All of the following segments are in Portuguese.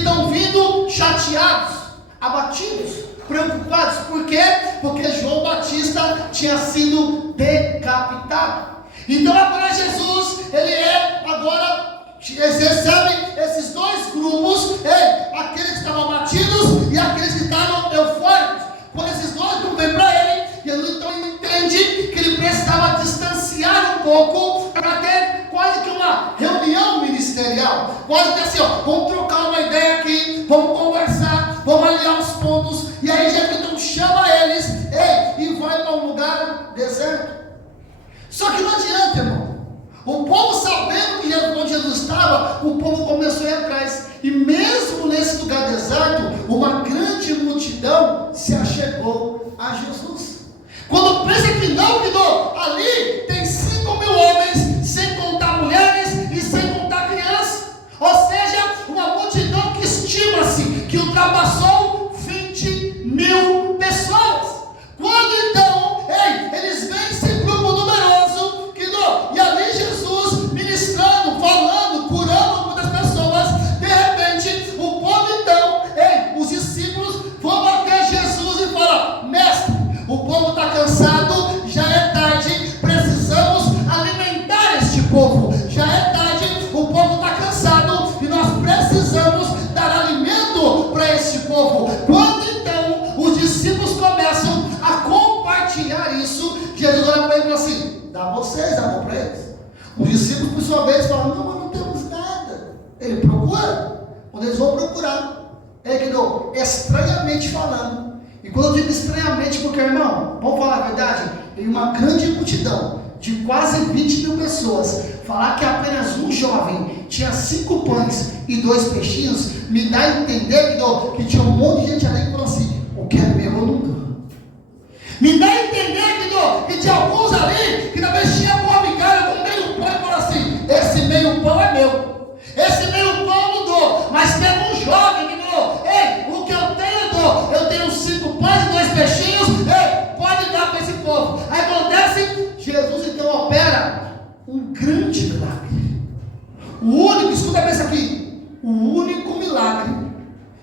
estão vindo chateados, abatidos, preocupados. Por quê? Porque João Batista tinha sido decapitado. Então agora Jesus, eles recebem esses dois grupos, aqueles que estavam abatidos e aqueles que estavam eufóricos. Quando esses dois grupos vêm para ele, Jesus então entende que ele precisava distanciar um pouco para ter quase que uma reunião ministerial. Quase que assim, vamos trocar uma ideia aqui, vamos conversar, vamos alinhar os pontos. E aí Jesus então chama eles, e vai para um lugar deserto. Só que não adianta, irmão. O povo, sabendo que onde Jesus estava, o povo começou a ir atrás. E mesmo nesse lugar deserto, uma grande multidão se achegou a Jesus. Quando pensa que não, ali tem 5.000 homens, sem contar mulheres e sem contar crianças. Ou seja, uma multidão que estima-se que ultrapassou 20.000 pessoas. Quando então, eles veem esse grupo numeroso, e ali Jesus ministrando, falando, curando muitas pessoas. De repente, o povo então, os discípulos vão até Jesus e falam: mestre, o povo está cansado, já é tarde, precisamos alimentar este povo. Já é tarde, o povo está cansado e nós precisamos dar alimento para este povo. Quando então os discípulos começam a compartilhar isso, Jesus olha para ele e fala assim: dá vocês amor para eles. Os discípulos, por sua vez, falam: não, mas não temos nada. Ele procura. Quando eles vão procurar, estranhamente falando. E quando eu digo estranhamente, porque, irmão, vamos falar a verdade, em uma grande multidão de quase 20.000 pessoas, falar que apenas um jovem tinha 5 pães e 2 peixinhos, me dá a entender que tinha um monte de gente ali que falou assim: o que é meu eu não dou. Me dá a entender que tinha alguns ali que talvez tinha uma migalha com meio pão e falou assim: esse meio pão é meu, esse meio pão eu não dou. Mas tem um jovem que falou: o que eu tenho eu dou. Eu tenho 5 pães e 2 peixinhos, pode dar para esse povo. Aí acontece, Jesus então opera um grande milagre. O único, escuta bem isso aqui, o único milagre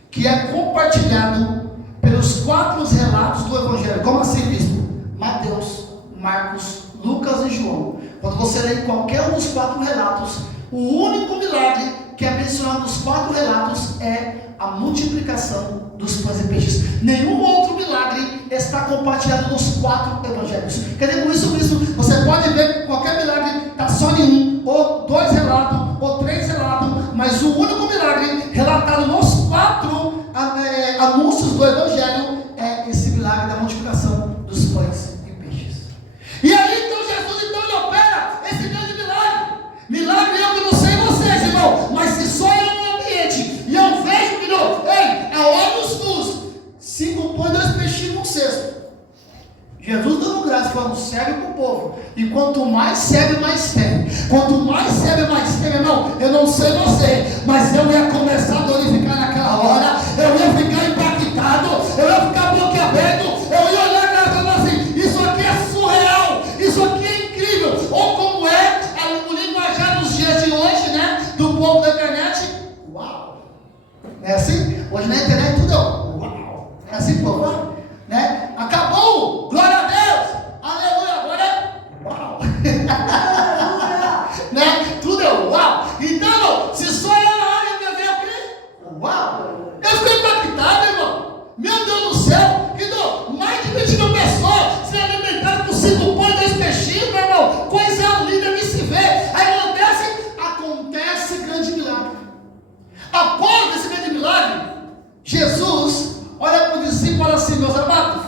que é compartilhado pelos 4 relatos do Evangelho. Como assim, bispo? Mateus, Marcos, Lucas e João. Quando você lê qualquer um dos 4 relatos, o único milagre que é mencionado nos 4 relatos é a multiplicação dos pães e peixes. Nenhum outro milagre está compartilhado nos 4 evangelhos. Quer dizer, com isso, você pode ver que qualquer milagre está só em 1, ou 2 relatos, ou 3 relatos, mas o único milagre relatado nos 4 anúncios do evangelho é esse milagre da multiplicação dos pães e peixes. E aí então Jesus ele opera esse grande milagre. Milagre eu que não sei vocês, irmão, mas se sou eu no ambiente e eu vejo que a olhos nus, 5 pães e 2 peixinhos num cesto. Jesus dando graça, falando: serve para o povo. E quanto mais serve, mais serve. Quanto mais serve, mais serve, irmão. Eu não sei você, mas eu ia começar a glorificar naquela hora. Eu ia ficar impactado. Eu ia ficar boquiaberto. Eu ia olhar para ela e falar assim: isso aqui é surreal. Isso aqui é incrível. Ou como é o linguajar dos dias de hoje, né? Do povo da internet. Uau! É assim? Hoje na internet tudo é uau! É assim, povo? Né? Acabou! Glória a Deus! Aleluia! Agora é uau! Né? Tudo é uau! Então, se só eu na área, eu ver o quê? Uau! Eu fiquei impactado, irmão! Meu Deus do céu! Mais de 20.000 pessoas se alimentaram com 5 pães e 2 peixinhos, meu irmão! Coisa linda de se ver! Aí acontece grande milagre. Após esse grande milagre, Jesus olha para o discípulo e fala assim: meus amados,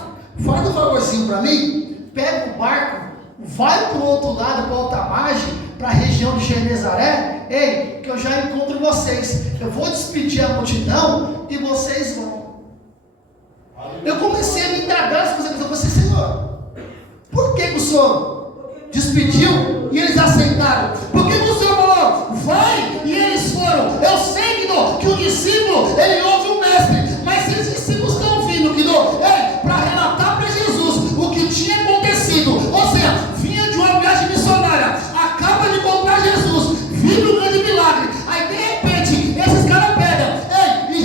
faz um favorzinho para mim, pega o barco, vai para o outro lado, para outra margem, para a região de Genezaré, que eu já encontro vocês. Eu vou despedir a multidão e vocês vão. Eu comecei a me indagar as coisas, eu falei: Senhor, por que o Senhor despediu e eles aceitaram? Por que o Senhor falou: vai, e eles foram? Eu sei que o discípulo, ele ouve o mestre, mas se esses discípulos estão vindo para relatar para Jesus o que tinha acontecido, ou seja, vinha de uma viagem missionária, acaba de encontrar Jesus, vive um grande milagre, aí de repente esses caras pegam, e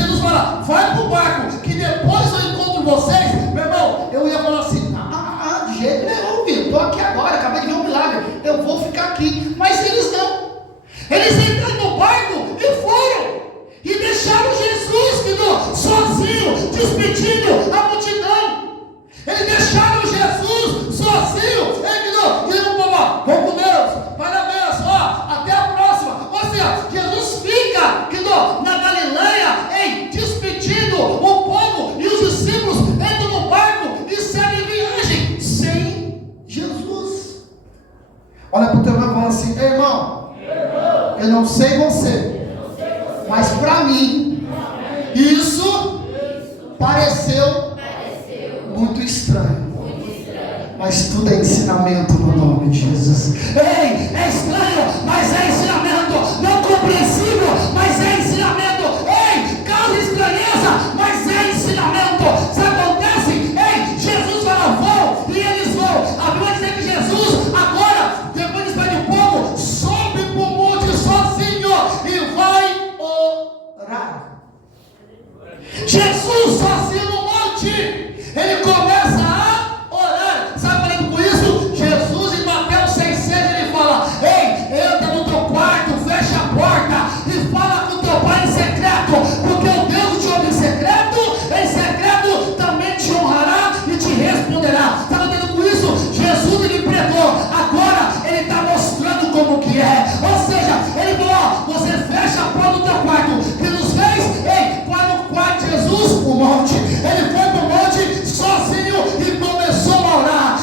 despedindo a multidão. Eles deixaram Jesus sozinho. Ele não falou, vamos com Deus, vai na benção, até a próxima. Ou seja, Jesus fica na Galileia, despedindo o povo, e os discípulos entram no barco e seguem viagem sem Jesus. Olha para o teu irmão e fala assim: irmão, eu não sei você, mas para mim isso pareceu muito estranho. Mas tudo é ensinamento no nome de Jesus. Ei, é estranho, mas é ensinamento. Não compreensível, mas é ensinamento. Ei, causa estranheza, mas é ensinamento. Sabe o que acontece? Ei, Jesus fala, vão, e eles vão. A Bíblia diz que Jesus, agora, depois de despedir o povo, sobe para o monte sozinho e vai orar. Jesus sozinho no monte, ele começa a orar. Sabe por isso? Jesus em Mateus 6,6 ele fala: ei, entra no teu quarto, fecha a porta e fala com teu pai em secreto, porque o Deus te ouve em secreto também te honrará e te responderá. Está entendendo com isso? Jesus ele pregou, agora ele está mostrando como que é. Ou seja, ele falou: você fecha a porta do teu quarto. Jesus fez, ei, vai no quarto de Jesus, o monte. Ele foi para o monte sozinho e começou a orar.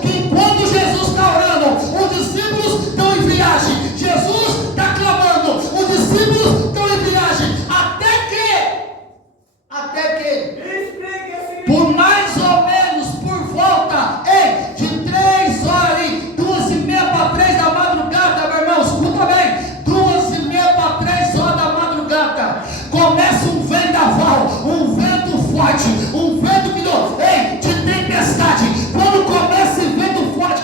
Que enquanto Jesus está orando, os discípulos estão em viagem. Jesus está clamando, os discípulos estão em viagem. Até que por mais ou menos por volta de 3 horas, 2h30 para 3 da madrugada, meu irmão, escuta bem, 2h30 para 3 horas da madrugada, começa um vendaval, um vento forte, um vento de tempestade. Quando começa esse vento forte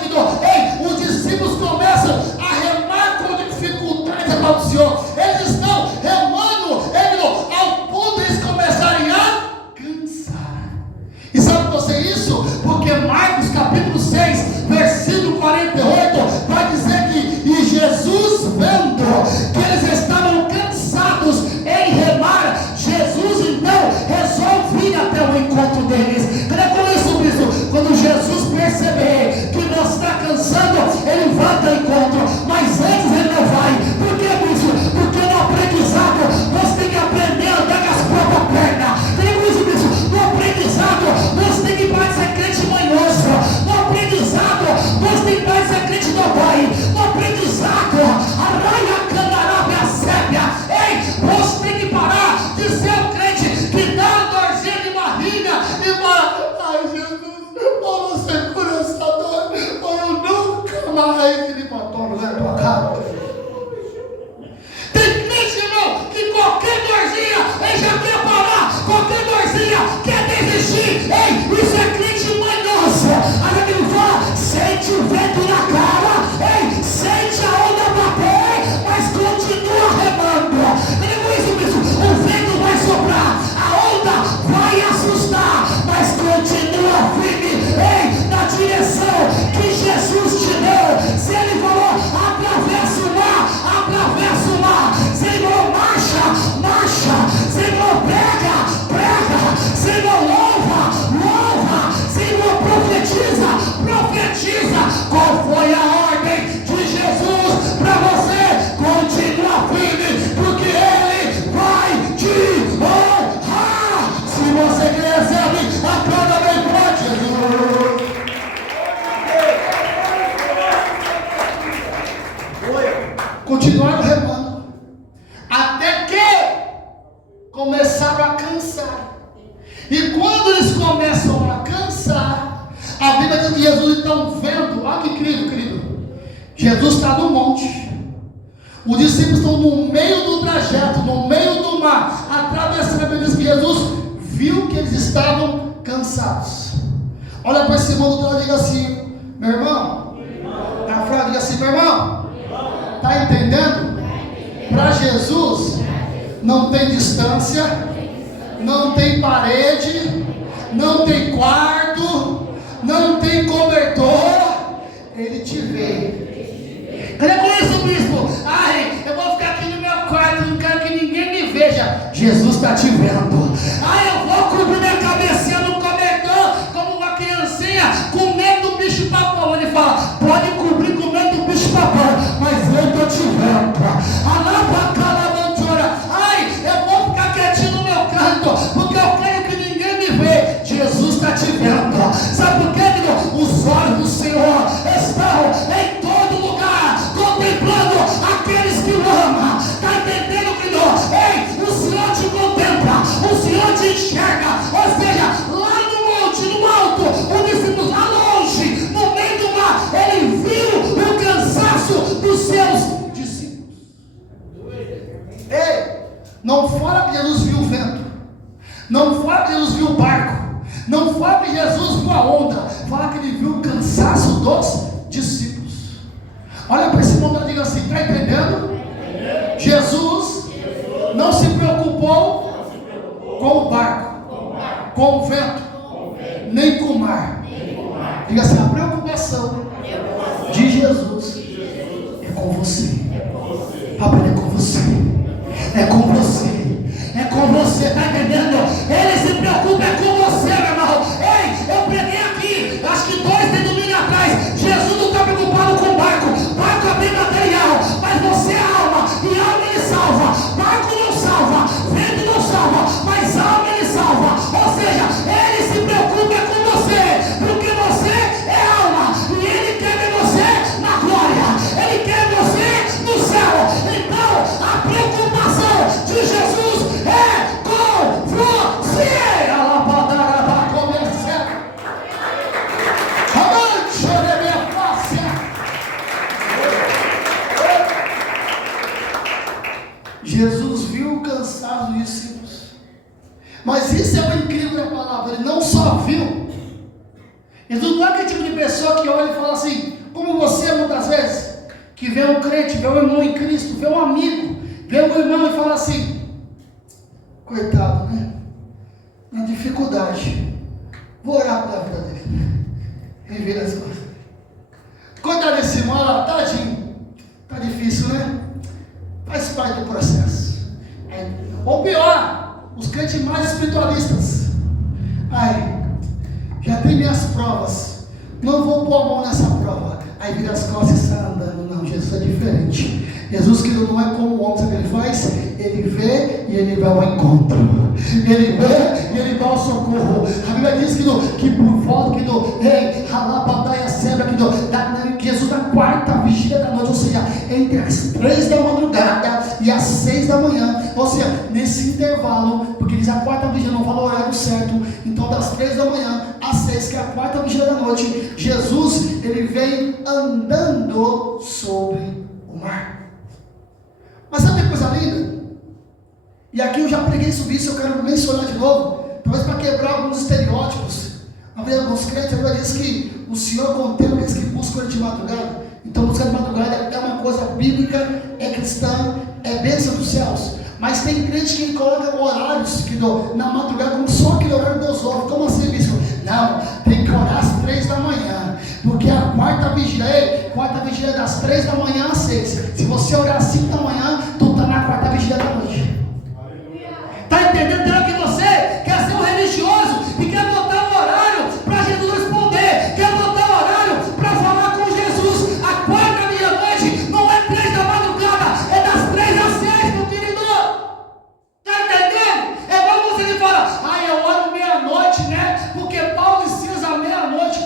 os discípulos começam a remar com dificuldade para o Senhor. Eles estão remando, ao ponto de eles começarem a cansar. E sabe por que isso? Porque Marcos capítulo 6, versículo 48, vai dizer que e Jesus vendo que eles estavam cansados em remar, Jesus então resolve ir até o encontro deles. Quando Jesus perceber que nós está cansando, ele vai ao encontro, mas antes ele não vai. Por que isso? Porque no aprendizado você tem que aprender a andar com as próprias pernas. Tem isso? No aprendizado você tem que parar de ser crente manhoso. No aprendizado você tem que parar de ser crente do pai. No aprendizado, a raia candarabia sépia. Ei, você tem que parar de ser um crente que dá uma dorzinha de barriga e fala: ai, Jesus, você cura essa dor, ou eu nunca mais. Ele botou na tua cara. Tem crente, irmão, que qualquer dorzinha ele já quer parar, qualquer dorzinha quer desistir. Ei, isso é crente manhoso. Aí ele fala: sente o vento na cara, sente a onda bater, mas continua remando. O vento vai soprar, a onda vai assustar, mas continua firme, na direção que Jesus te deu. Se ele falou atravessa o mar, se ele falou marcha, se ele falou prega, se ele falou louva, se ele falou profetiza. Qual foi a ordem de Jesus para você? Continua firme, porque ele vai te honrar. Se você quer recebe, aplauda bem forte. Continuaram remando, até que começaram a cansar. E quando eles começam a cansar, a Bíblia diz que Jesus então vendo, olha que incrível, querido. Jesus está no monte, os discípulos estão no meio do trajeto, no meio do mar, atravessando. A Bíblia diz que Jesus viu que eles estavam cansados. Olha para esse irmão do lado e diga assim: meu irmão, na frente, diga assim: meu irmão, está entendendo? Para Jesus não tem distância, não tem parede, não tem quarto, não tem cobertor. Ele te vê. Cadê com isso, bispo? Ai, eu vou ficar aqui no meu quarto, não quero que ninguém me veja. Jesus está te vendo. Ai, eu vou cobrir minha Não fala que Jesus viu o vento. Não fala que Jesus viu o barco. Não fala que Jesus viu a onda. Fala que ele viu o cansaço dos discípulos. Olha para esse mundo e diga assim: está entendendo? Jesus não se preocupou com o barco, com o vento, nem com o mar. Diga assim: a preocupação de Jesus é com você. Papai, é com você. É com você. É com você, está entendendo? Ele se preocupa é com você, meu irmão. Ei, eu preguei aqui, acho que 3 domingos atrás. Jesus não está preocupado com o barco. Barco é bem material, mas você é alma, e alma ele salva. Barco não salva, vento não salva, mas alma ele salva. Ou seja, ele se preocupa é com você, porque você é alma, e ele quer ver você na glória. Ele quer você no céu. Então, a preocupação de Jesus é com você. Alabadarabá, começa. Amante, olha minha face. Jesus viu o cansaço dos discípulos. Mas isso é o incrível da palavra. Ele não só viu. Jesus não é aquele tipo de pessoa que olha e fala assim, como você muitas vezes, que vê um crente, vê um irmão em Cristo, vê um amigo, vê um irmão e fala assim: coitado, né? Na dificuldade, vou orar pela vida dele. Ele vira as coisas. Coitado desse irmão, tadinho, tá difícil, né? Faz parte do processo. Ou pior, os crentes mais espiritualistas. Ai, já tem minhas provas, não vou pôr a mão nessa prova. Aí vira as costas e sai andando. Não, Jesus é diferente. Jesus, que não é como o homem, sabe o que ele faz? Ele vê e ele vai ao encontro. Ele vê e ele vai ao socorro. A Bíblia diz que por volta que Jesus na quarta vigília da noite, ou seja, entre as 3 da madrugada e as 6 da manhã, ou seja, nesse intervalo, porque diz a quarta vigília, não fala o horário certo, então das 3 da manhã às 6, que é a quarta vigília da noite, Jesus, ele vem andando sobre o mar. Mas sabe que coisa linda? E aqui eu já preguei sobre isso, eu quero mencionar de novo, talvez para quebrar alguns estereótipos. Alguns crentes agora diz que o Senhor contém aqueles que buscam Ele de madrugada. Então buscar de madrugada é uma coisa bíblica, é cristã, é bênção dos céus. Mas tem crente que coloca horários na madrugada como só aquele horário Deus ouve. Como assim, bispo? Não, tem que orar às 3 da manhã, porque a quarta vigília é das 3 da manhã às 6. Se você orar às 5 da manhã, tu está na quarta vigília da noite. Está entendendo? Será que você quer ser um religioso e quer botar um horário para Jesus responder? Quer botar um horário para falar com Jesus? A quarta meia-noite não é 3 da madrugada, é das 3 às 6, meu querido. Está entendendo? É igual você que fala: eu oro meia-noite, né? Porque Paulo e Silas à meia-noite.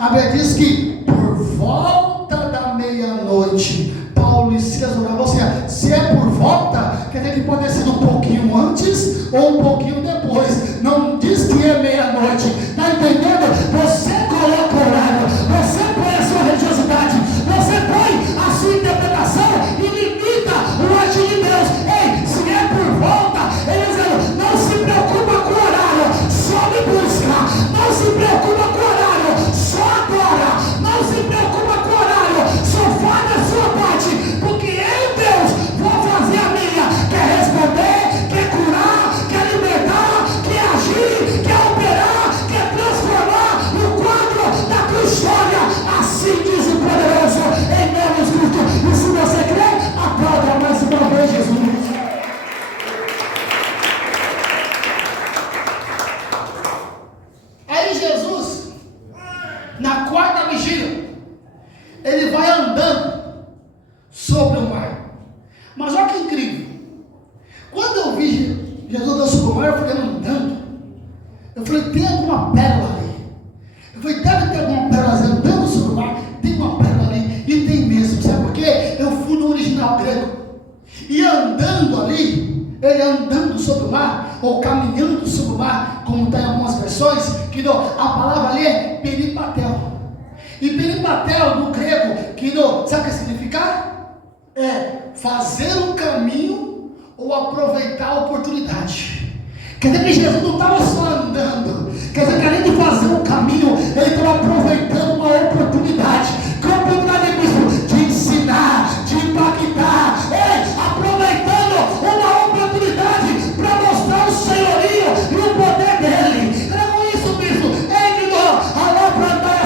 A Bíblia diz que por volta da meia-noite Paulo e Silas oravam. Ou seja, se é por volta, quer dizer que pode ter sido um pouquinho antes ou um pouquinho depois. Não diz que é meia-noite. Está entendendo? Você coloca o horário, você põe a sua religiosidade, você põe a sua interpretação e limita o agir de Deus. Ei, se é por volta, ele diz: não se preocupa com o horário, só me busca. Não se preocupa com o horário, só adora. Não se preocupa com o horário, só faz a sua parte, porque eu, Deus, vou fazer a minha. Quer responder, quer curar, quer libertar, quer agir, quer operar, quer transformar o quadro da tua história. Assim diz o poderoso, em nome de Cristo. E se você crê, aplauda mais uma vez Jesus. Aí Jesus, na quarta vigília, ele vai andando sobre o mar. Mas olha que incrível. Quando eu vi Jesus andando sobre o mar, eu falei: andando. Eu falei: tem alguma pérola ali. Eu falei: deve ter alguma pérola ali. Andando sobre o mar, tem uma pérola ali. E tem mesmo. Sabe por quê? Eu fui no original grego. E andando ali, ele andando sobre o mar, ou caminhando sobre o mar, como está em algumas versões, que a palavra ali é peripatel. E peripatel no grego, sabe o que significa? É fazer um caminho ou aproveitar a oportunidade. Quer dizer que Jesus não estava só andando, quer dizer que além de fazer um caminho, ele estava aproveitando uma oportunidade. Que oportunidade é isso? De ensinar, de impactar, aproveitando uma oportunidade para mostrar o senhorio e o poder dele. Não é isso, bispo? Alô, para andar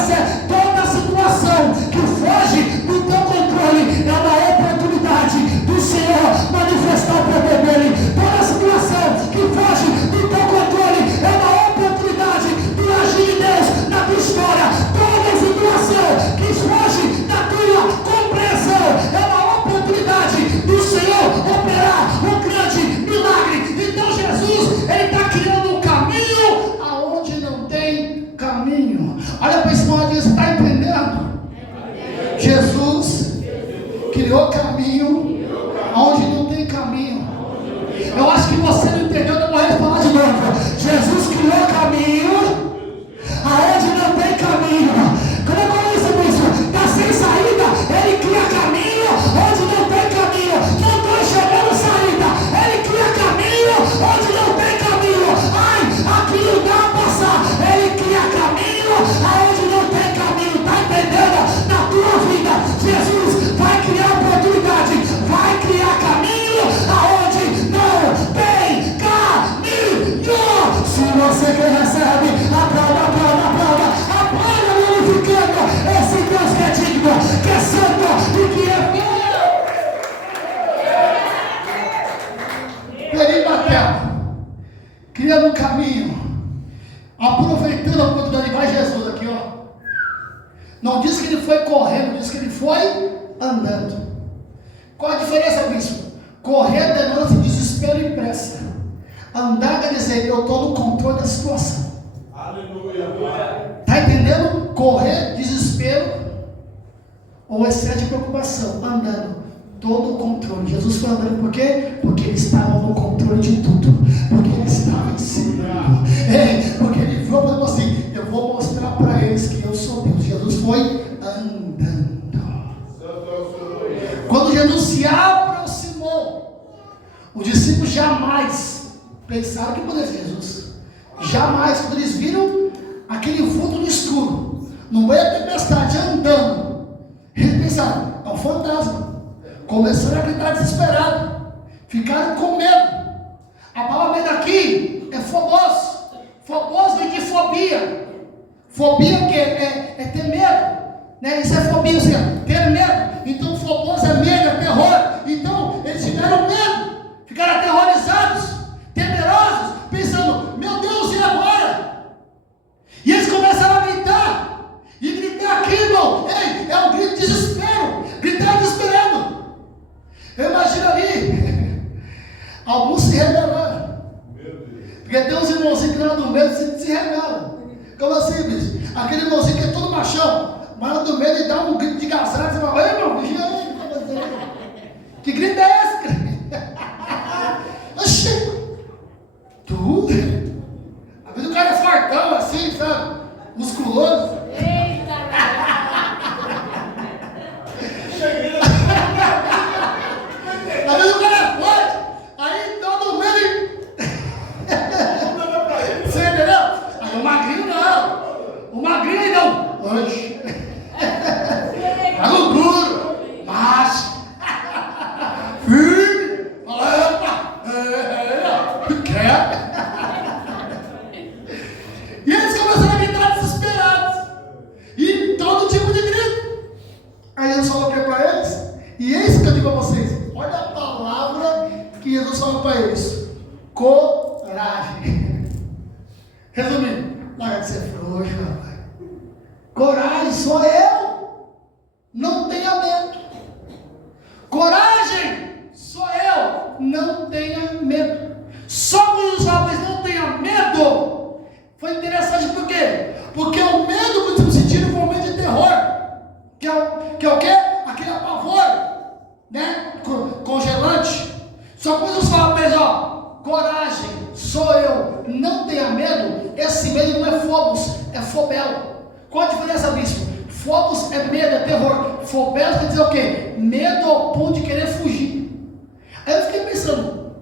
toda a situação que foge do teu controle é uma oportunidade do Senhor manifestar o poder dele. Toda a situação que foge do teu controle é uma oportunidade do agir de Deus na tua história. Toda situação que foge da tua compreensão é uma oportunidade do Senhor operar um grande milagre. Então Jesus, ele está criando um caminho aonde não tem caminho. Olha para esse modo, você está entendendo? Jesus criou caminho aonde não tem caminho. Eu acho que você não entendeu, eu vou falar de novo. Jesus criou caminho aonde não tem caminho. Como é isso, bicho? Está sem saída, ele cria caminho onde não tem caminho. Não estou enxergando saída, ele cria caminho onde não tem caminho. Ai, aqui não dá para passar, ele cria caminho aonde não tem caminho. Está entendendo? Na tua vida, Jesus vai criar oportunidade, vai criar caminho aonde não tem caminho. Se você que recebe, aplauda, aplauda, aplauda, aplauda glorificando esse Deus que é digno, que é santo e que é fiel. Peribatel, criando um caminho, aproveitando a oportunidade. Vai Jesus aqui, ó. Não diz que ele foi correndo, diz que ele foi andando. Qual a diferença, bispo? Correr denota desespero e pressa. Andar quer dizer, eu estou no controle da situação. Aleluia. Está entendendo? Correr, desespero ou excesso de preocupação. Andando, todo o controle. Jesus foi andando por quê? Porque ele estava no controle de tudo. Porque ele estava ensinando. Porque ele falou assim, eu vou mostrar para eles que eu sou Deus. Jesus foi andando. Quando Jesus se aproximou, os discípulos jamais pensaram que poderia ser Jesus. Jamais, quando eles viram aquele vulto no escuro, no meio da tempestade, andando, eles pensaram, é um fantasma. Começaram a gritar desesperado, ficaram com medo. A palavra daqui é phobos. Phobos vem de fobia. Fobia que é ter medo, né? Isso é fobia, ou seja, ter medo. Então phobos é medo, é terror. Então eles tiveram medo, ficaram aterrorizados, temerosos, pensando, meu Deus, e agora? E eles começaram a gritar. E gritar aqui, irmão, é um grito de desespero. Gritar desesperando. Eu imagino ali alguns se rebelaram. Porque tem uns irmãozinhos que lá do medo se rebelam. Como assim, bicho? Aquele irmãozinho que é todo machão, mas lá do medo ele dá um grito de gasado. Você fala, ei, irmão, vigia aí. Que grito é esse? Oxi! Tu? Às vezes o cara é fartão assim, sabe? Musculoso. Eita! Às vezes o cara é forte. Aí todo mundo ele... Você entendeu? Aí o magrinho não. O magrinho não. Oxe. Algo duro. Macho. Firme. Opa. Quer. E eles começaram a gritar desesperados. E todo tipo de grito. Aí Jesus falou para eles. E é isso que eu digo para vocês. Olha a palavra que Jesus falou para eles. Coragem. Resumindo, larga de ser frouxo, rapaz. Coragem, sou eu. Não tenha medo. Coragem, sou eu. Não tenha medo. Só quando os rapazes não tenha medo. Foi interessante por quê? Porque o medo que vocês sentiram foi um medo de terror. Que é o quê? Aquele apavor, né? Congelante. Só quando os falam para eles, ó, coragem, sou eu, não tenha medo. Esse medo não é phobos, é fobel. Qual a diferença, bispo? Phobos é medo, é terror. Fobel quer dizer o quê? Medo ao ponto de querer fugir. Aí eu fiquei pensando,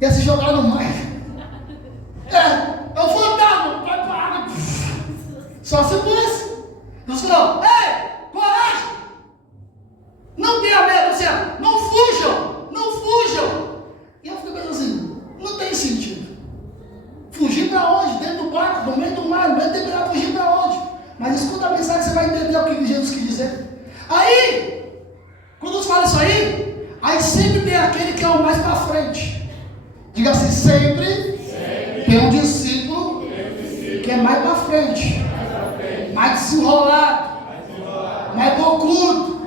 Ia se jogar no mar. É o fantasma, vai para a água. Só se fosse. Jesus falou, ei, coragem. Não tenha medo, assim, não fujam, não fujam. E eu fico pensando assim, não tem sentido. Fugir para onde? Dentro do barco, no meio do mar, no meio do temporal, fugir para onde? Mas escuta a mensagem, você vai entender o que Jesus quis dizer. Aí, quando fala isso aí sempre tem aquele que é o mais para frente. Diga assim, sempre tem um discípulo que é mais para frente, mais desenrolado, mais bocudo,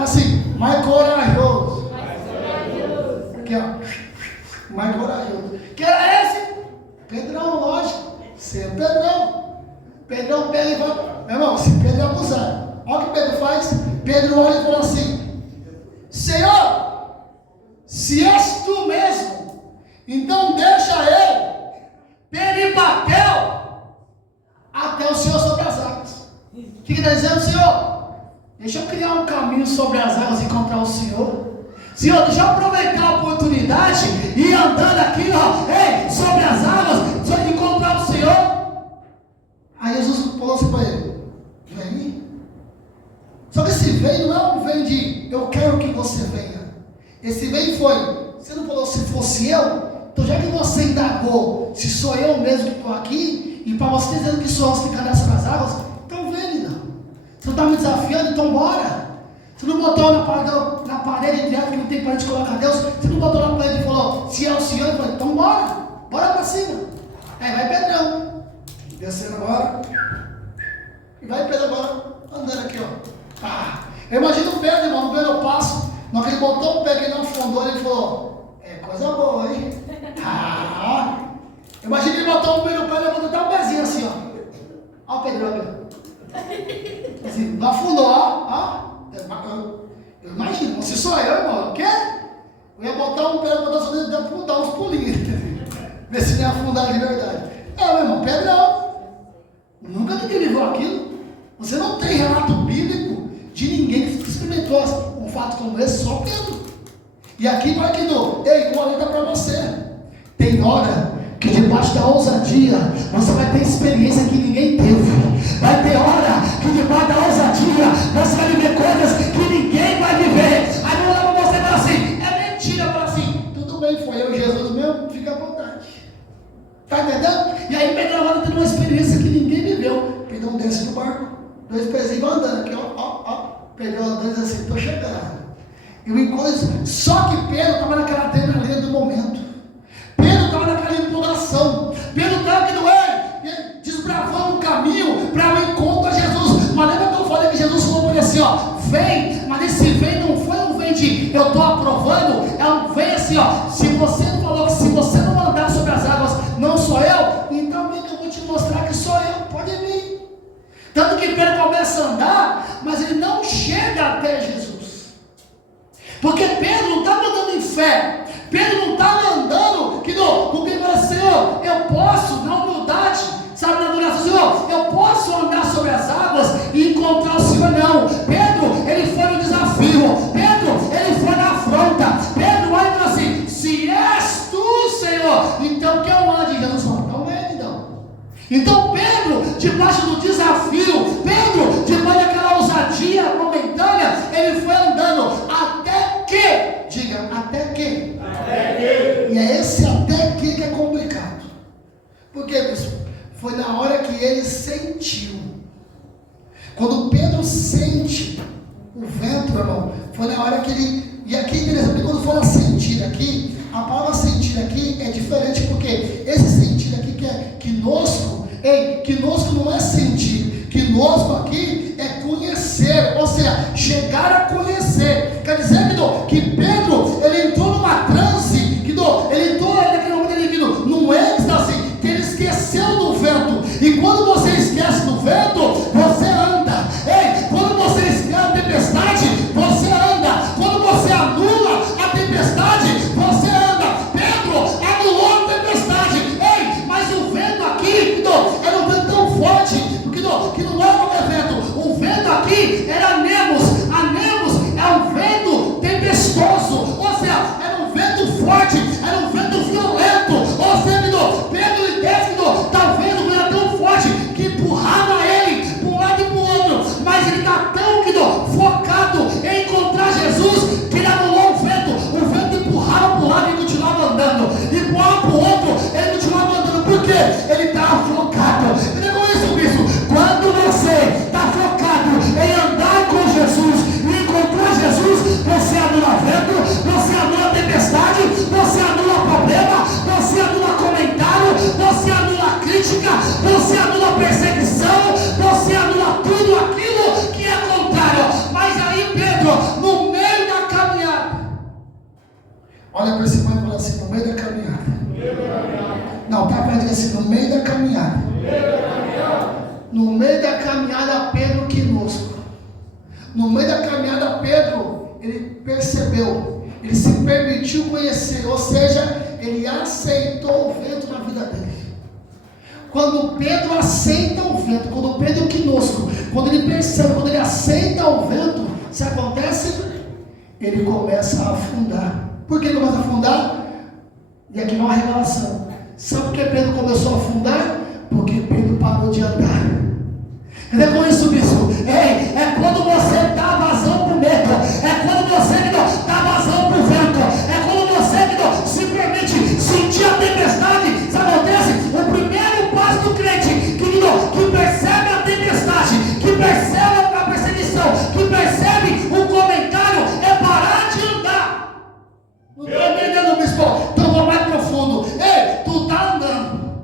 assim, mais corajoso. Aqui, ó, mais corajoso. Que era esse? Pedrão, lógico. Sempre Pedrão. Pedrão pega e vai. Meu irmão, se Pedro é abusado, olha o que Pedro faz. Pedro olha e fala assim: Senhor, se és tu mesmo, então deixa eu peripatel até o Senhor sobre as águas. O que está dizendo, Senhor? Deixa eu criar um caminho sobre as águas e encontrar o Senhor. Senhor, deixa eu aproveitar a oportunidade e ir andando aqui, ó, sobre as águas, só encontrar o Senhor. Aí Jesus falou assim para ele: vem. Só que esse vem não é um vem de eu quero que você venha. Esse vem foi, você não falou se fosse eu? Então já que você indagou se sou eu mesmo que estou aqui, e para você dizendo que sou eu que fica sobre as águas, então vem, não. Você não está me desafiando, então bora. Você não botou na parede direto que não tem parede de colocar Deus. Você não botou na parede e falou, se é o Senhor, eu falei, então bora para cima. Aí vai Pedrão, descendo agora, e vai Pedro agora, andando aqui, ó. Eu imagino o Pedro, irmão, no primeiro passo, na hora que ele botou o pé que não afundou, ele falou, coisa boa, hein? Imagina ele botou o primeiro pé, ele botou até um pezinho assim, ó. Ó o Pedro, ó. Assim, não afundou, ó. Eu imagino, se sou eu, irmão, o quê? Eu ia botar um pé, botar só dentro, dar uns pulinhos, ver se não ia afundar de verdade. Meu irmão, Pedrão, nunca ninguém viveu aquilo. Você não tem relato bíblico de ninguém que experimentou um fato como esse, só Pedro. E aqui vai que dou, vou alertar para você. Tem hora que debaixo da ousadia você vai ter experiência que ninguém teve. Vai ter hora que debaixo da ousadia você vai viver coisas que ninguém vai viver. Aí eu olho para você e falo assim, é mentira. Eu falo assim, tudo bem, foi eu e Jesus mesmo, fica à vontade. Tá entendendo? E aí Pedro agora tem uma experiência que ninguém viveu. Pedro desce do barco, 2 pezinhos vão andando aqui, ó. Pedro andando e diz assim, tô chegando. E o encontro, só que Pedro estava naquela adrenalina do momento. Pedro estava naquela empolgação. Pedro estava aqui no ele desbravando o caminho para o encontro a Jesus. Mas lembra que eu falei que Jesus falou para ele assim, ó, vem, mas esse vem não foi um vem de eu estou aprovando, é um vem assim, ó, se você não falou que se você não andar sobre as águas, não sou eu, então vem que eu vou te mostrar que sou eu, pode vir. Tanto que Pedro começa a andar, mas ele não chega até Jesus. Porque Pedro não estava andando em fé. Pedro não estava andando, que no Pedro fala, Senhor, eu posso, na humildade, sabe, na adoração, Senhor, eu posso andar sobre as águas e encontrar o Senhor, não. Pedro, ele foi no desafio. Pedro, ele foi na afronta. Pedro vai e fala assim, se és tu, Senhor, então que eu ande. Jesus fala, então é, então. Então Pedro, debaixo do desafio, Pedro, debaixo daquela ousadia momentânea, ele foi andando até que, diga, até que. E é esse até que é complicado. Por quê, pessoal? Foi na hora que ele sentiu. Quando Pedro sente o vento, irmão, foi na hora que ele. E aqui é interessante, quando fala sentir aqui, a palavra sentir aqui é diferente, porque esse sentir aqui que é quinosco, quinosco não é sentir, quinosco aqui é conhecer, ou seja, chegar a conhecer. Quer dizer, que Pedro, ele entrou numa transe, ele entrou naquele momento, ele viu num êxtase, que ele esqueceu do vento. E quando você esquece do vento, você anda. Quando você esquece a tempestade, você anda. Quando você anula a tempestade, você anda. Pedro anulou a tempestade. Mas o vento aqui, era um vento tão forte, que não é qualquer vento. O vento aqui era Nemos. A Nemos é Não, para dizer assim, no meio da caminhada. No meio da caminhada, Pedro conosco. No meio da caminhada, Pedro, ele percebeu, ele se permitiu conhecer, ou seja, ele aceitou o vento na vida dele. Quando Pedro aceita o vento, quando Pedro conosco, quando ele percebe, quando ele aceita o vento, se acontece, ele começa a afundar. Por que ele começa a afundar? E aqui não há revelação. Sabe por que Pedro começou a afundar? Porque Pedro parou de andar. Entendeu com isso, bispo? Ei, é quando você dá vazão para o medo, é quando você dá vazão para o vento, é quando você se permite sentir a tempestade. Sabe o que acontece? O primeiro passo do crente que percebe a tempestade, que percebe a perseguição, que percebe o comentário, é parar de andar. Não estou entendendo, bispo? Então vou mais profundo. Ei, tu está andando,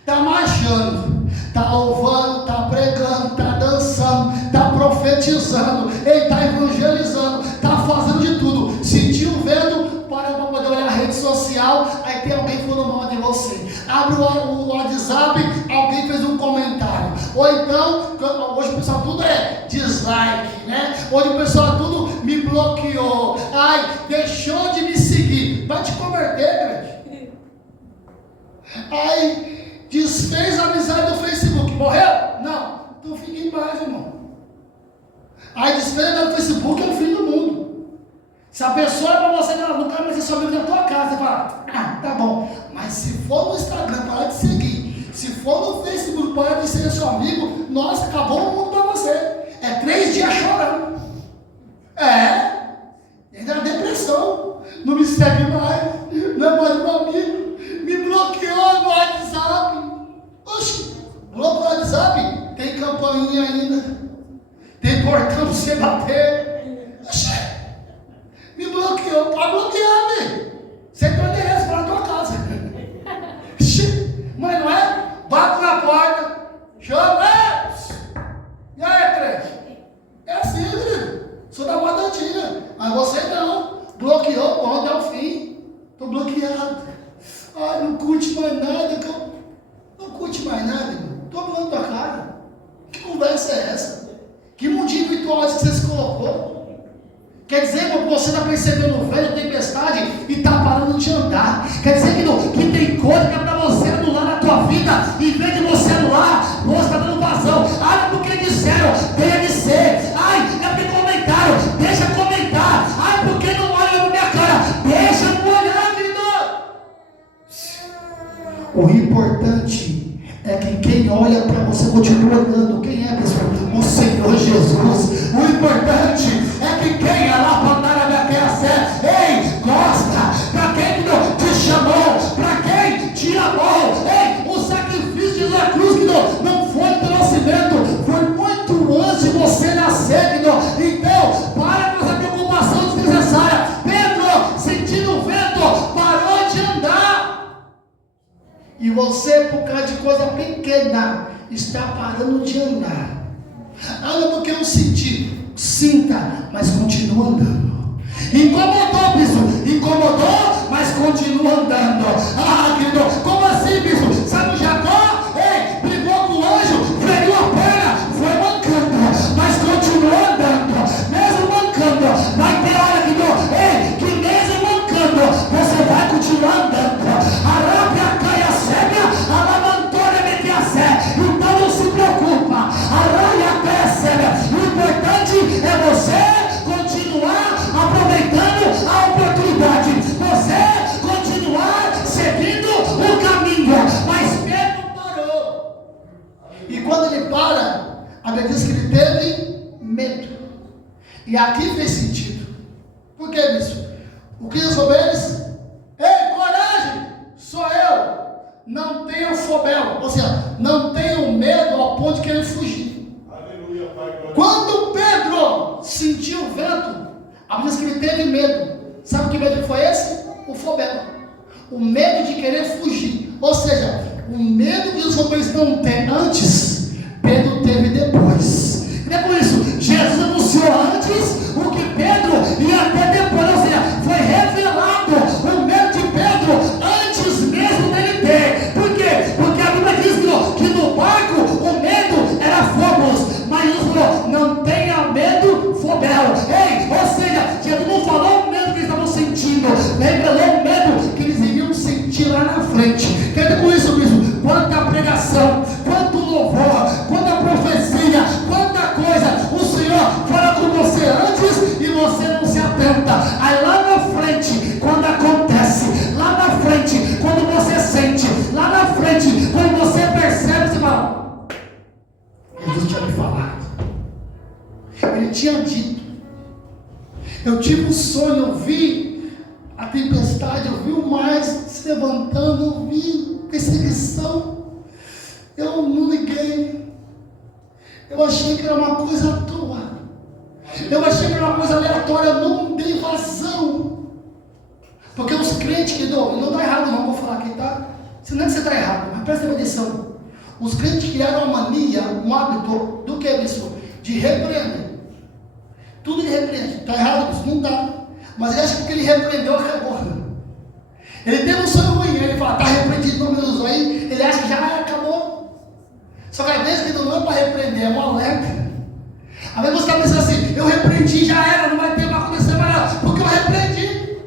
está marchando, está louvando, está pregando, está dançando, está profetizando, está evangelizando, está fazendo de tudo. Sentiu o vento, para poder olhar a rede social, aí tem alguém falando mal de você. Abre o WhatsApp, alguém fez um comentário. Ou então, hoje o pessoal tudo é dislike, né? Hoje o pessoal tudo me bloqueou. Ai, deixou de me seguir. Vai te converter, crente. Ai, desfez a amizade do Facebook. Morreu? Não. Então fica em paz, irmão. Aí desfez a amizade do Facebook, é o fim do mundo. Se a pessoa é para você, não quer mais ser seu amigo na tua casa, você fala, tá bom. Mas se for no Instagram, para de seguir. Se for no Facebook, para de ser seu amigo, nossa, acabou o mundo para você. É 3 dias chorando. Ainda na depressão. Não me segue mais. Não é mais meu amigo. Me bloqueou no WhatsApp. Oxi, bloqueou no WhatsApp? Tem campainha ainda. Tem portão para você bater. Oxi. Me bloqueou, pode bloquear, velho. Você tem o endereço para a tua casa. Mas não é? Bate na porta, chama, e aí, crente? É assim, querido. Sou da moda antiga. Mas você não. Bloqueou, pronto, é o fim. Estou bloqueado. Ai, não curte mais nada. Não curte mais nada, irmão. Estou falando tua cara. Que conversa é essa? Que mundinho virtual é esse que você se colocou? Quer dizer que você está percebendo o velho tempestade e está parando de andar. Quer dizer que tem coisa que é para você anular na tua vida. Em vez de você anular, você está dando vazão. Ai, porque disseram, deve ser. Ai, é porque comentaram, deixa comentar. Ai, porque não olha na minha cara, deixa eu olhar, querido. O importante é que quem olha para você continua olhando. Quem é, pessoal? O Senhor Jesus. O importante é que quem é lá para andar na minha fé, ei, gosta, para quem te chamou, para quem te amou, ei, o sacrifício da cruz que não foi do nascimento, foi muito antes de você nascer, então, para com essa preocupação desnecessária. Pedro, sentindo o vento, parou de andar, e você, por causa de coisa pequena, está parando de andar. Anda porque eu senti. Sinta, mas continua andando. Incomodou, bispo? Incomodou, mas continua andando. Ah, querido, como assim, bispo? Sabe o Jacó? Ei, brigou com o anjo, feriu a perna, foi mancando, mas continua andando. Mesmo mancando, vai ter hora que mesmo mancando, você vai continuar andando. A rápia cai a cega, a lavantona mete a sé. Então não se preocupa. A rápia cai a cega. O importante é você continuar aproveitando a oportunidade, você continuar seguindo o caminho. Mas Pedro parou, e quando ele para, a Bíblia diz que ele teve medo. E aqui fez sentido. Por que isso? O que diz sobre eles? Ei, coragem, sou eu. Não tenha fobel, ou seja, não tenham medo ao ponto de querer fugir. Quando Pedro sentiu o vento, a Bíblia diz que ele teve medo. Sabe que medo foi esse? O fobel. O medo de querer fugir. Ou seja, o medo que os romanos não têm antes, Pedro teve depois. E é por isso, Jesus anunciou antes o que Pedro ia ter depois. Ou seja, foi revelado o medo de Pedro antes mesmo dele ter. Aí lá na frente, quando acontece, lá na frente, quando você sente, lá na frente, quando você percebe, você fala: Jesus tinha me falado, Ele tinha dito. Eu tive um sonho, eu vi a tempestade, eu vi o mar se levantando, eu vi perseguição. Eu não liguei. Eu achei que era uma coisa à toa. Eu achei que era uma coisa aleatória. Eu não dei vazão. Porque os crentes que não está errado, não vou falar aqui, tá? Não é que você está errado, mas presta atenção. Os crentes criaram uma mania, um hábito do que é isso? De repreender. Tudo ele repreende. Está errado isso? Não está. Mas ele acha que o que ele repreendeu acabou. Ele teve um sonho ruim, ele fala: está repreendido no meu aí. Ele acha que já acabou. Só que às vezes que não é para repreender, é um alerta. Às vezes você está pensando assim: eu repreendi, já era, não vai ter para acontecer mais nada, porque eu repreendi.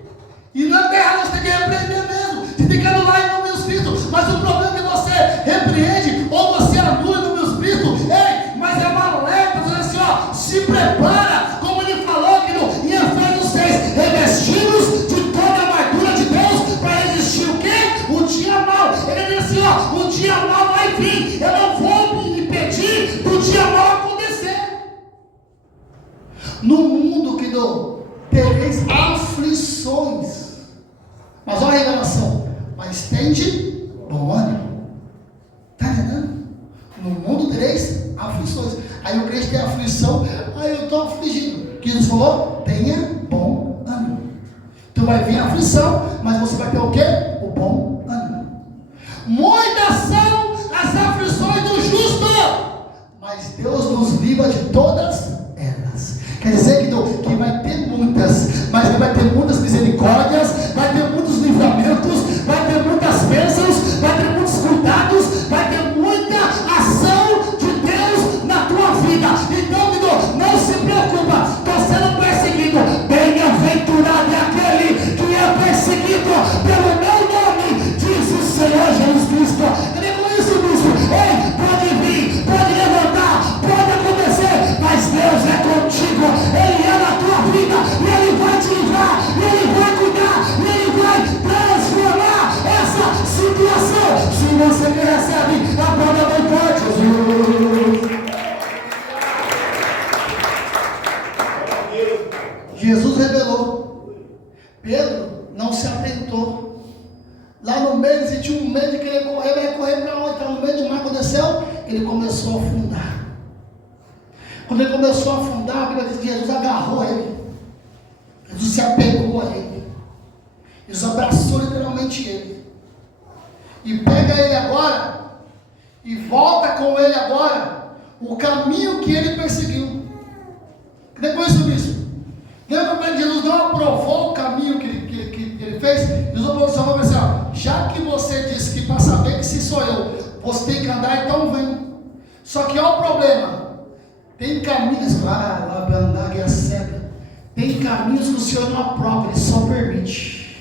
E não é errado, você tem que repreender mesmo. Você tem que anular em nome de Cristo. Mas o problema é que você repreende ou você anula em nome de Cristo. Ei, mas é um alerta, dizendo assim: ó, se prepara, como ele falou aqui em Efésios 6, revestidos de toda a armadura de Deus, para resistir o quê? O dia mau. Ele diz assim: ó, o dia mau vai vir. Eu não vou me impedir do dia mau acontecer. No mundo que tereis aflições. Mas olha a revelação: mas tende bom ânimo. Está entendendo? No mundo tereis aflições. Aí o crente tem aflição. Aí eu estou afligido. Que Jesus falou: tenha bom ânimo. Então vai vir a aflição, mas você vai ter o quê? O bom ânimo. Muitas são as aflições do justo, mas Deus nos livra de todas elas. Quer dizer que vai ter muitas, mas vai ter muitas misericórdias, vai ter muitos livramentos, vai ter muitas bênçãos, vai ter muitos cuidados, vai ter muita ação de Deus na tua vida. Então, não se preocupa, estou sendo perseguido. Bem-aventurado é aquele que é perseguido pelo meu nome, diz o Senhor Jesus Cristo. Ele conhece isso. Ei, pode vir, pode levantar, pode acontecer, mas Deus é contigo. Ele é na tua vida, e Ele vai te livrar, e Ele vai cuidar, e Ele vai transformar essa situação. Se você que recebe, aplauda bem forte, Jesus. Jesus revelou. Pedro não se atentou. Lá no meio, ele sentiu um medo de querer correr. Vai correr para onde? Está no meio do mar. Aconteceu? Ele começou a afundar. Quando ele começou a afundar, a Bíblia diz que Jesus agarrou ele. Jesus se apegou a ele. Jesus abraçou literalmente ele. E pega ele agora e volta com ele agora o caminho que ele perseguiu. Depois sobre isso, lembra que Jesus não aprovou o caminho que ele fez? Jesus falou assim: já que você disse que para saber que se sou eu, você tem que andar, então vem. Só que olha o problema. Tem caminhos, lá para andar que é cega. Tem caminhos que o Senhor não aprova, Ele só permite.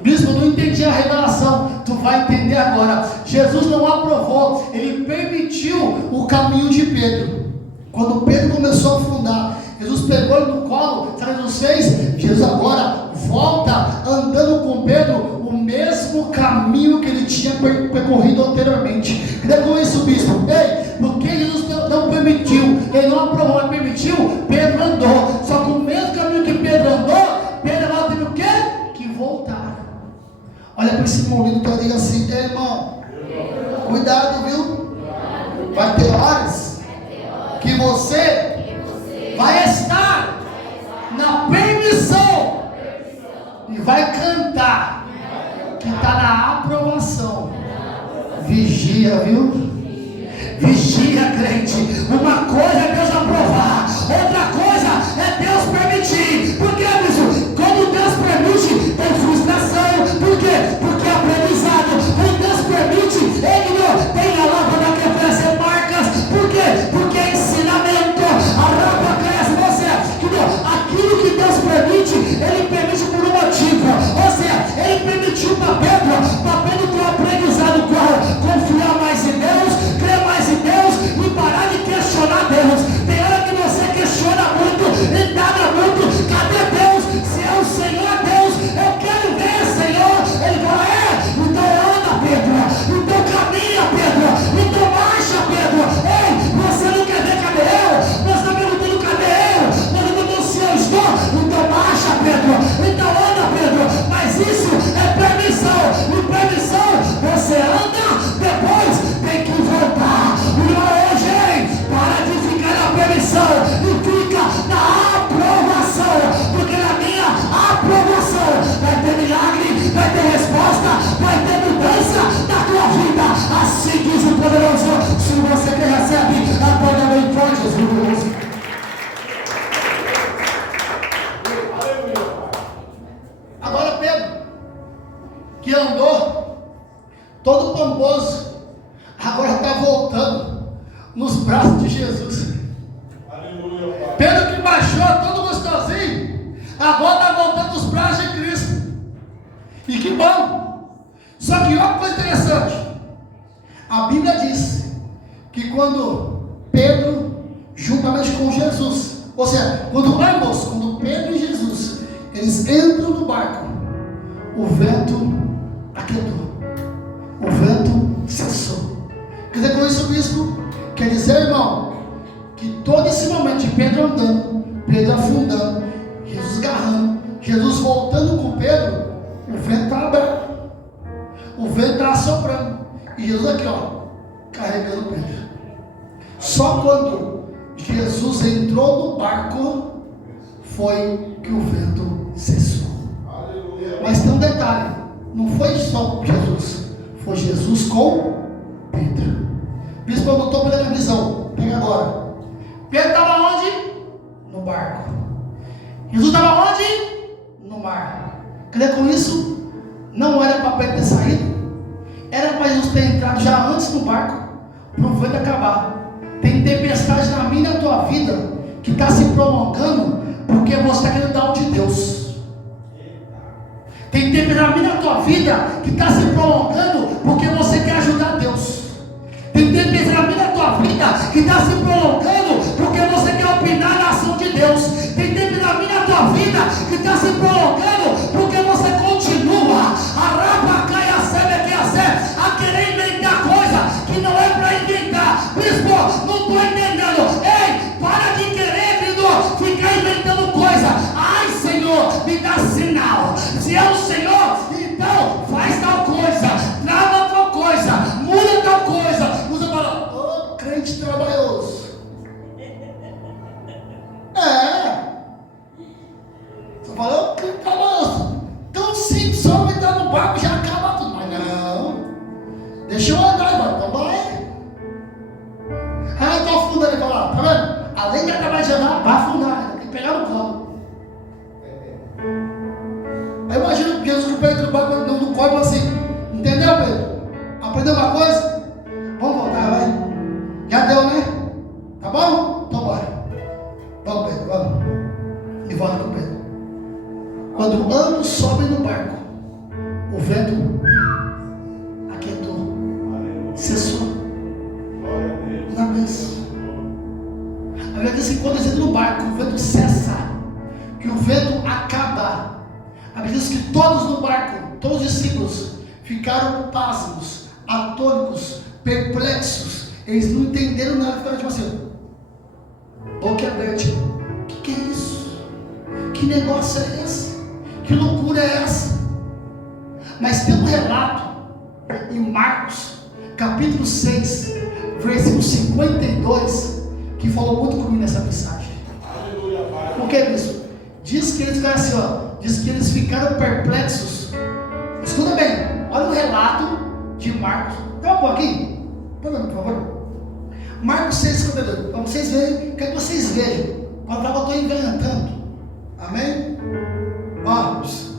Bispo, eu não entendi a revelação. Tu vai entender agora. Jesus não aprovou, Ele permitiu o caminho de Pedro. Quando Pedro começou a afundar, Jesus pegou ele no colo. Sabe o que Jesus fez? Jesus agora volta andando com Pedro o mesmo caminho que ele tinha percorrido anteriormente. Cadê com isso, bispo? Ei, porque Jesus não permitiu, ele não aprovou, mas permitiu, Pedro andou. Só que o mesmo caminho que Pedro andou, Pedro agora teve o quê? Que voltar. Olha para esse irmão lindo que eu digo assim: ei, irmão, cuidado, viu? Vai ter horas que você vai estar na permissão e vai cantar que está na aprovação. Vigia, viu? Vigia, crente. Uma coisa é Deus aprovar, outra coisa é Deus permitir. Por quê, bicho? Quando Deus permite, tem frustração. Por quê? Porque é aprendizado. Quando Deus permite, Ele não tem a lâmpada que oferece marcas. Por quê? Porque é ensinamento. A lâmpada cresce você. Aquilo que Deus permite, Ele permite por um motivo. Ou seja, Ele permitiu para Pedro ter um aprendizado qual? Confiar mais em Deus, crer mais em Deus e parar de questionar Deus. achou todo gostosinho, agora está voltando os braços de Cristo. E que bom. Só que olha que coisa interessante. A Bíblia diz que quando Pedro, juntamente com Jesus, ou seja, quando Pedro e Jesus, eles entram no barco, o vento aquietou, o vento cessou. Quer dizer com isso, bispo? Quer dizer, irmão, que todo esse momento de Pedro andando, Pedro afundando, Jesus agarrando, Jesus voltando com Pedro, o vento está aberto, o vento está assoprando, e Jesus aqui, ó, carregando Pedro. Só quando Jesus entrou no barco foi que o vento cessou. Mas tem um detalhe, não foi só Jesus, foi Jesus com Pedro. Bispo, eu não estou pegando a visão, pega agora. Pedro estava onde? No barco. Jesus estava onde? No mar. Quer dizer com isso? Não era para Pedro ter saído, era para Jesus ter entrado já antes no barco, para o vento acabar. Tem tempestade na minha e na tua vida que está se prolongando porque você está querendo dar o de Deus. Tem tempestade na minha e na tua vida que está se prolongando porque você quer ajudar Deus. Tem tempestade na minha e na tua vida que está se prolongando porque você quer opinar na ação de Deus. Tem tempestade na minha e na tua vida que está se prolongando porque você continua a querer inventar coisa que não é para inventar. Bispo, não estou entendendo. Ei, para de querer, querido, ficar inventando coisa. Ai, Senhor, me dá sinal. Se é o Senhor, então faz tal coisa, trava tal coisa, muda tal coisa. Você fala, crente trabalhoso. Você fala, crente trabalhoso. Tão simples, só entrar no barco já acaba tudo. Mas não, deixa eu andar, então vai. Ah, eu estou afundando. Ele fala, tá vendo? Além de acabar de andar, vai afundar, tem que pegar no colo. Aí imagina Jesus que o Pedro no colo assim, entendeu, Pedro? Aprendeu uma coisa? Vamos voltar, vai. Já deu, né? Tá bom? Então bora. Vamos, Pedro, vamos. E volta com o Pedro. Quando ambos sobem no barco, o vento aquietou, cessou. Na vez. A Bíblia diz que quando eles entram no barco, o vento cessa, que o vento acaba. A Bíblia diz que todos no barco, todos os discípulos, ficaram pasmos, atônicos, perplexos. Eles não entenderam nada, ficaram tipo assim, boca aberta. O que é isso? Que negócio é esse? Que loucura é essa? Mas tem um relato em Marcos, capítulo 6, versículo 52, que falou muito comigo nessa mensagem. Por que isso? Diz que eles ficaram assim, ó. Diz que eles ficaram perplexos. Escuta bem, olha o relato de Marcos. Dá um pouquinho, por favor. Marcos 6, 52. Para vocês verem, quero que vocês vejam. Quando eu estou inventando. Amém? Vamos.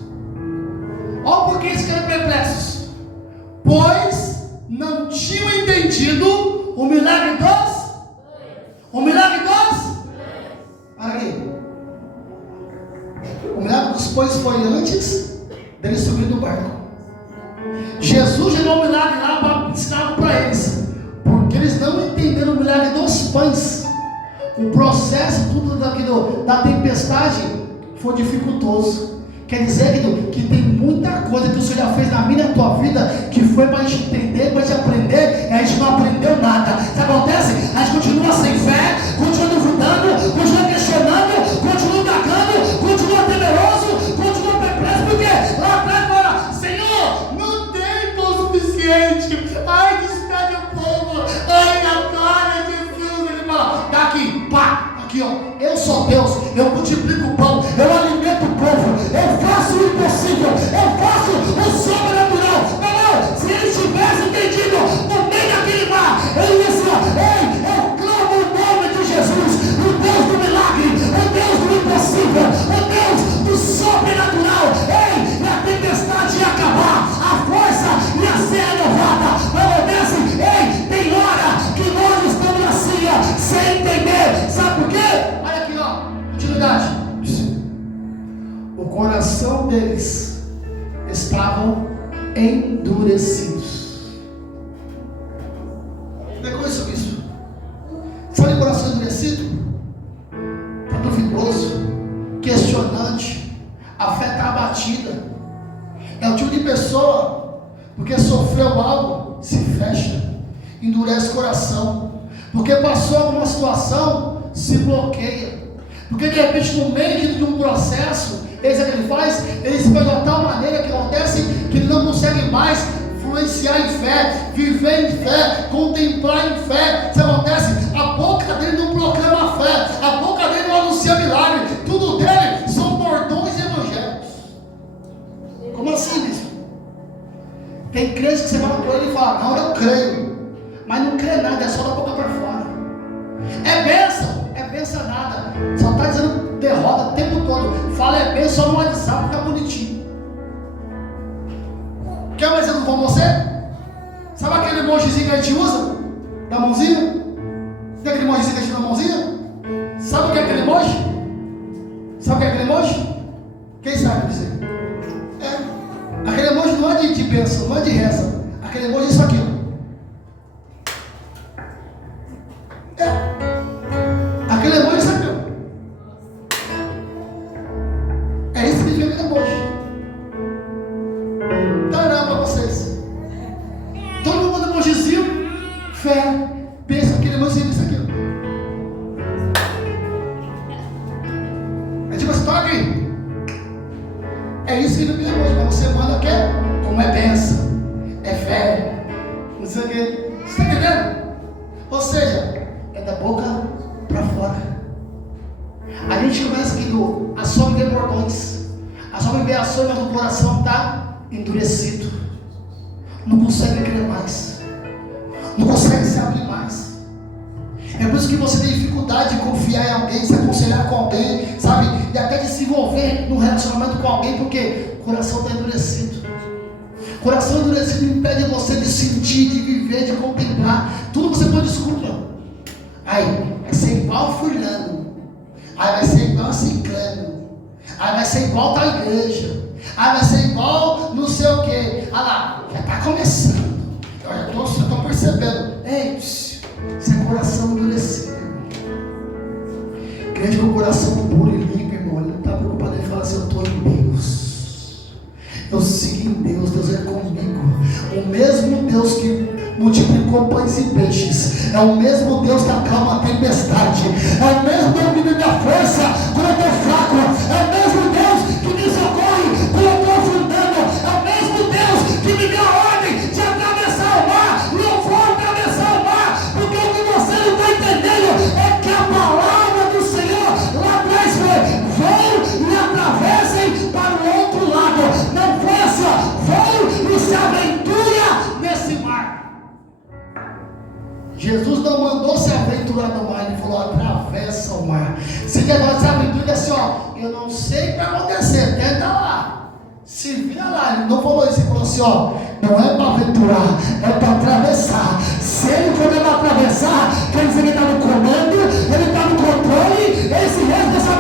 Olha por que eles ficaram perplexos. Pois não tinham entendido o milagre dos. O milagre dos. Olha aqui. O milagre dos pães foi antes deles subir no barco. Jesus gerou um milagre lá para ensinar para eles, porque eles não entenderam o milagre dos pães. O processo tudo da tempestade foi dificultoso. Quer dizer, querido, que tem muita coisa que o Senhor já fez na minha e na tua vida que foi para a gente entender, para a gente aprender, e a gente não aprendeu nada. Sabe o que acontece? A gente continua sem fé, continua duvidando, continua questionando, continua indagando, continua temeroso, continua perplexo, porque lá atrás fala, Senhor, não tem pão suficiente. Ai, despede o povo. Ai, agora, Jesus. Ele fala, daqui, pá. Aqui, ó, eu sou Deus, eu multiplico o pão, eu alimento o povo, eu faço o impossível, eu faço o sobrenatural. Não, se ele tivesse entendido no meio daquele mar, ele ia dizer, ei, eu clamo o nome de Jesus, o Deus do milagre, o Deus do impossível, o Deus do sobrenatural. Ei, e a tempestade ia acabar, a força ia ser renovada. Mas obedece, ei, tem hora que nós estamos assim, ó, sem entender. Sabe por quê? Olha aqui, ó, continuidade. deles estavam endurecidos. Não é coisa isso? Sabe o coração endurecido? Está duvidoso, questionante, a fé está abatida. É o tipo de pessoa, porque sofreu algo, se fecha, endurece o coração. Porque passou alguma situação, se bloqueia. Porque de repente no meio de um processo, esse que ele faz, ele se pega de tal maneira que acontece que ele não consegue mais influenciar em fé, viver em fé, contemplar em fé. Isso acontece, a boca dele não proclama a fé, a boca dele não anuncia milagre, tudo dele são bordões evangélicos. Como assim, bispo? Tem crente que você fala com ele e fala, não, eu creio, mas não crê nada, é só da boca para fora. É bênção nada, só está dizendo derrota o tempo todo. Fala é bênção só no WhatsApp, fica bonitinho. Quer mais exemplo com você? Sabe aquele emojizinho que a gente usa? Da mãozinha? Tem aquele emojizinho que a gente usa da mãozinha? Sabe o que é aquele emoji? Sabe o que é aquele emoji? Quem sabe dizer? Aquele emoji não é de bênção, não é de reza. Aquele emoji é isso aqui. Aquele emoji é isso aqui. É isso que significa aquele emoji. Caramba para vocês. Todo mundo manda emojizinho. Fé. Pensa aquele emoji é isso aqui. É tipo assim, toca aqui. É isso que ele me emoji. Mas você manda o quê? Como é bênção. É fé. Não sei o quê. Você está entendendo? Ou seja, é da boca para fora. A gente começa aqui do açougue de bordões. A sua ver açougue, mas o coração está endurecido. Não consegue crer mais. Não consegue se abrir mais. É por isso que você tem dificuldade de confiar em alguém, se aconselhar com alguém, sabe? E até de se envolver num relacionamento com alguém, porque o coração está endurecido. O coração endurecido impede você de sentir, de viver, de contemplar. Tudo você põe desculpa. Aí, vai ser igual fulano. Aí vai ser igual ciclano. Aí vai ser igual tal igreja. Aí vai ser igual não sei o que. Olha lá, já está começando. Eu já estou percebendo. Ei, isso é coração endurecido. Crente com o coração puro e limpo, irmão. Ele não está preocupado em falar assim, eu estou em Deus. Eu sigo em Deus, Deus é comigo. O mesmo Deus que multiplicou pães e peixes, é o mesmo Deus que acalma a tempestade, é o mesmo Deus que me dá força quando eu estou fraco, é o mesmo Deus que me socorre quando eu estou afundando, é o mesmo Deus que me dá a ordem de atravessar o mar, e eu vou atravessar o mar, porque o que você não está entendendo é que a palavra do Senhor lá atrás foi, vão e atravessem para o outro lado, não faça, vão e se aventura nesse mar. Jesus não mandou se aventurar no mar, ele falou, atravessa o mar. Se quer se aventura, assim, ó, eu não sei o que vai acontecer, tenta lá, se vira lá. Ele não falou isso, ele falou assim, ó, não é para aventurar, é para atravessar. Se ele for para atravessar, quer dizer que ele está no comando, ele está no controle, esse resto dessa